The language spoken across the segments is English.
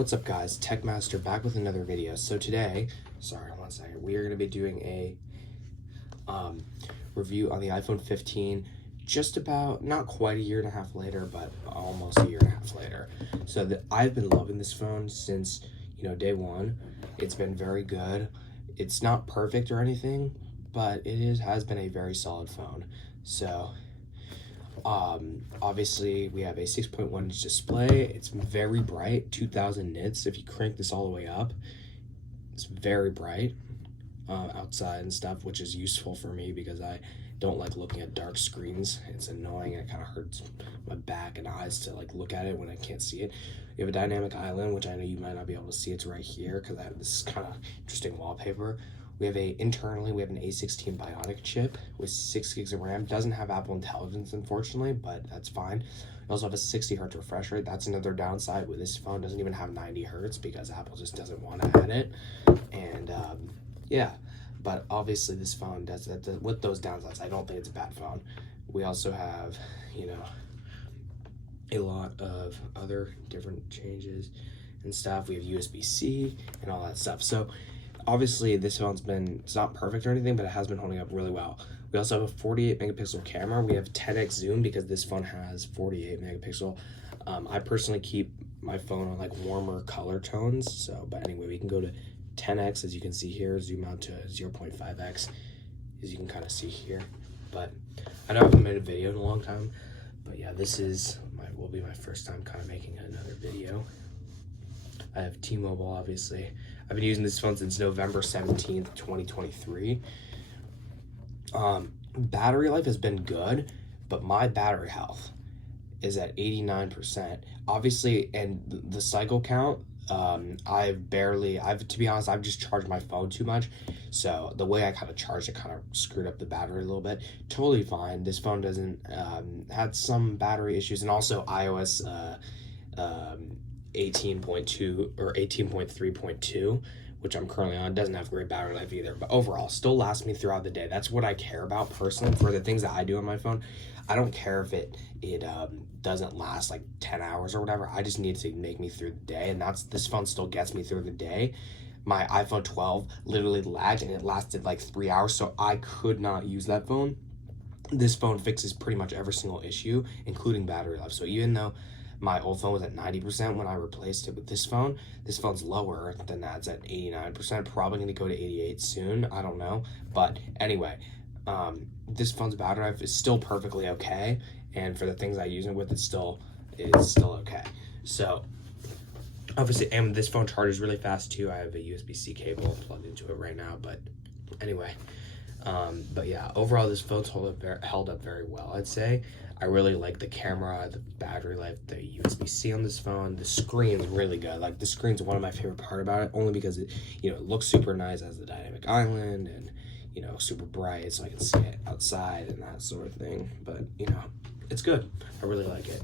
What's up guys, Techmaster back with another video. So today, sorry one second, we are going to be doing a review on the iPhone 15 just about, not quite a year and a half later, but almost a year and a half later. So I've been loving this phone since, day one. It's been very good. It's not perfect or anything, but has been a very solid phone. So obviously we have a 6.1 inch display. It's very bright, 2000 nits. If you crank this all the way up, it's very bright outside and stuff, which is useful for me because I don't like looking at dark screens. It's annoying. It kind of hurts my back and eyes to look at it when I can't see it. We have a dynamic island, which I know you might not be able to see. It's right here because I have this kind of interesting wallpaper. We have internally we have an A16 Bionic chip with 6 gigs of RAM. Doesn't have Apple Intelligence, unfortunately, but that's fine. We also have a 60 hertz refresh rate. That's another downside with this phone. Doesn't even have 90 hertz because Apple just doesn't want to add it. And yeah, but obviously this phone does that. With those downsides, I don't think it's a bad phone. We also have, a lot of other different changes and stuff. We have USB-C and all that stuff. So obviously this phone's it's not perfect or anything, but it has been holding up really well. We also have a 48 megapixel camera. We have 10x zoom because this phone has 48 megapixel. I personally keep my phone on warmer color tones. So, but anyway, we can go to 10x, as you can see here, zoom out to 0.5x, as you can kind of see here. But I know I haven't made a video in a long time, but yeah, this will be my first time kind of making another video. I have T-Mobile, obviously. I've been using this phone since November 17th, 2023. Battery life has been good, but my battery health is at 89%. Obviously, and the cycle count, to be honest, I've just charged my phone too much. So the way I kind of charged it kind of screwed up the battery a little bit. Totally fine. This phone doesn't, had some battery issues, and also iOS 18.2 or 18.3.2, which I'm currently on, doesn't have great battery life either, but overall still lasts me throughout the day. That's what I care about personally for the things that I do on my phone. I don't care if it doesn't last 10 hours or whatever. I just need to make me through the day, and this phone still gets me through the day. My iPhone 12 literally lagged and it lasted 3 hours, so I could not use that phone. This phone fixes pretty much every single issue, including battery life. So even though my old phone was at 90% when I replaced it with this phone's lower than that. It's at 89%, probably going to go to 88 soon. I don't know. But anyway, this phone's battery life is still perfectly okay. And for the things I use it with, it's still okay. So obviously, and this phone charges really fast too. I have a USB-C cable plugged into it right now. But anyway, but yeah, overall this phone's held up very well, I'd say. I really like the camera, the battery life, the USB-C on this phone. The screen's really good. The screen's one of my favorite part about it, only because it, it looks super nice as the dynamic island and, super bright, so I can see it outside and that sort of thing. But, it's good. I really like it.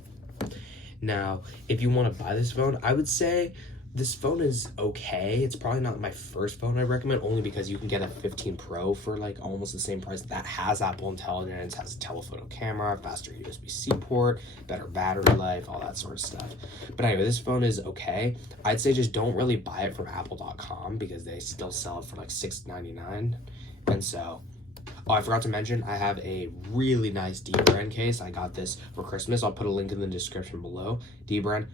Now, if you want to buy this phone, I would say this phone is okay. It's probably not my first phone I recommend, only because you can get a 15 Pro for almost the same price. That has Apple Intelligence, has a telephoto camera, faster USB-C port, better battery life, all that sort of stuff. But anyway, this phone is okay. I'd say just don't really buy it from apple.com because they still sell it for $6.99. And so, oh, I forgot to mention, I have a really nice Dbrand case. I got this for Christmas. I'll put a link in the description below. Dbrand,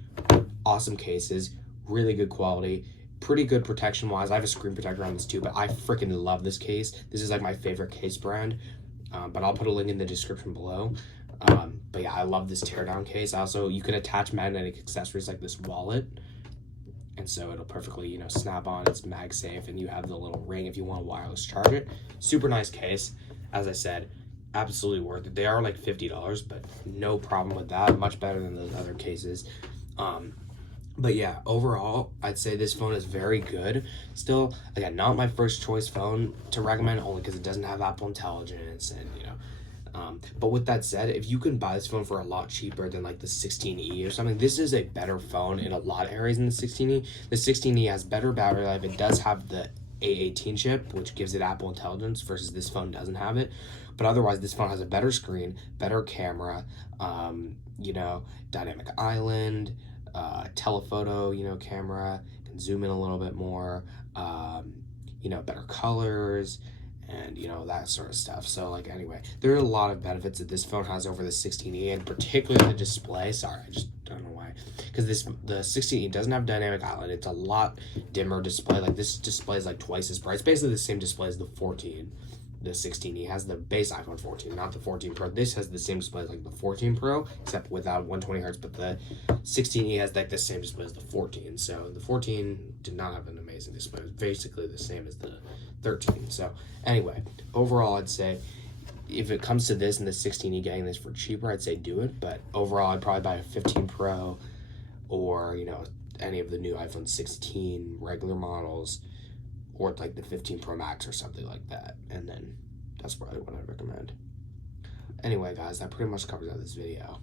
awesome cases. Really good quality, pretty good protection wise. I have a screen protector on this too, but I freaking love this case. This is my favorite case brand, but I'll put a link in the description below. But yeah, I love this teardown case. Also, you can attach magnetic accessories like this wallet, and so it'll perfectly snap on. It's MagSafe, and you have the little ring if you want to wireless charge it. Super nice case. As I said, absolutely worth it. They are $50, but no problem with that. Much better than those other cases. But yeah, overall, I'd say this phone is very good. Still, again, not my first choice phone to recommend, only because it doesn't have Apple Intelligence, and but with that said, if you can buy this phone for a lot cheaper than the 16E or something, this is a better phone in a lot of areas than the 16E. The 16E has better battery life. It does have the A18 chip, which gives it Apple Intelligence, versus this phone doesn't have it. But otherwise, this phone has a better screen, better camera, dynamic island, telephoto, you know, camera, can zoom in a little bit more, you know, better colors, and you know, that sort of stuff. So like, anyway, there are a lot of benefits that this phone has over the 16e, and particularly the display. Sorry, I just don't know why, because the 16e doesn't have dynamic island. It's a lot dimmer display. Like, this display is like twice as bright. It's basically the same display as the 14. The 16e has the base iPhone 14, not the 14 Pro. This has the same display as like the 14 Pro, except without 120 hertz. But the 16e has like the same display as the 14. So the 14 did not have an amazing display. It was basically the same as the 13. So anyway, overall, I'd say if it comes to this and the 16e getting this for cheaper, I'd say do it. But overall, I'd probably buy a 15 Pro, or you know, any of the new iPhone 16 regular models, or like the 15 Pro Max or something like that. And then that's probably what I'd recommend. Anyway, guys, that pretty much covers out this video.